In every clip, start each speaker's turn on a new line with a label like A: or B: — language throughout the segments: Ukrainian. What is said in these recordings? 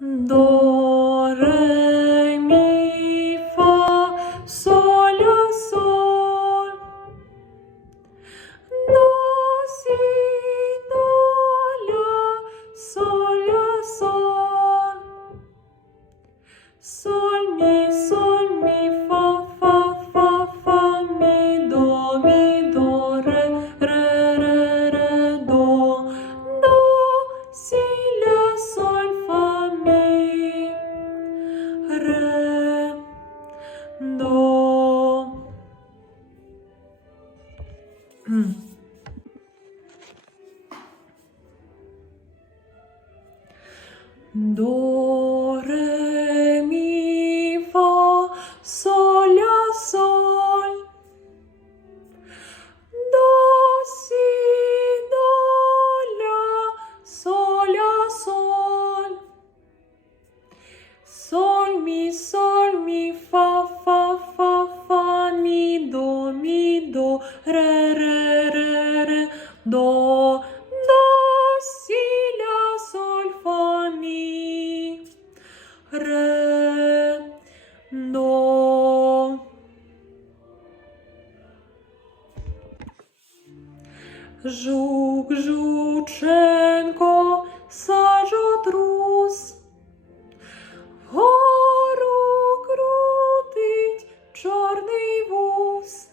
A: До, ре, мі, фа, соль, соль. До, сі, до, ля, соль, соль. Соль, мі, соль, До, ре, мі, фа, соль, ля, соль. До, сі, до, ля, соль, ля, соль. Соль, мі, соль, мі, фа, фа, фа, фа, мі, до, мі, до, ре, ре, ре, ре, до, Жук, жученко, сажотрус. Вгору крутить чорний вуз.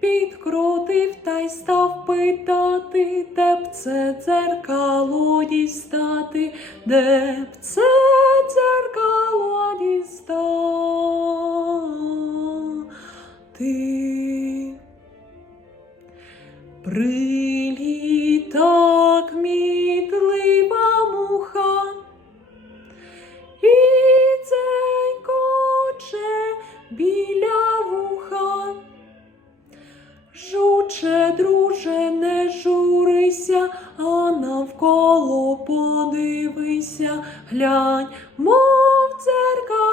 A: Підкрутив та й став питати, де б це дзеркало дістати, де б це дзеркало дістати. Приліта кмітлива муха, і дзенькоче біля вуха. Жуче, друже, не журися, а навколо подивися, глянь, мов дзеркало